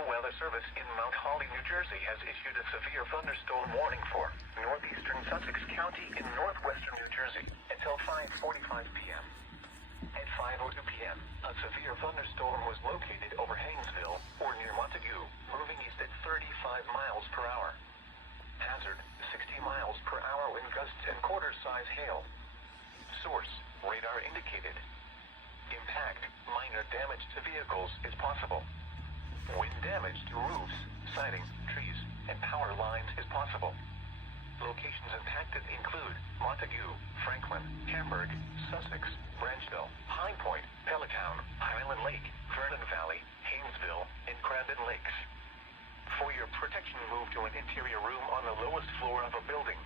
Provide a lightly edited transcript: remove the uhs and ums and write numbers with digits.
National Weather Service in Mount Holly, New Jersey has issued a severe thunderstorm warning for northeastern Sussex County in northwestern New Jersey until 5:45 p.m. At 5:02 p.m., a severe thunderstorm was located over Haynesville or near Montague, moving east at 35 miles per hour. Hazard, 60 miles per hour wind gusts and quarter-size hail. Source, radar indicated. Impact, minor damage to vehicles is possible. Wind damage to roofs, siding, trees, and power lines is possible. Locations impacted include Montague, Franklin, Hamburg, Sussex, Branchville, High Point, Pelletown, Highland Lake, Vernon Valley, Haynesville, and Crandon Lakes. For your protection, move to an interior room on the lowest floor of a building.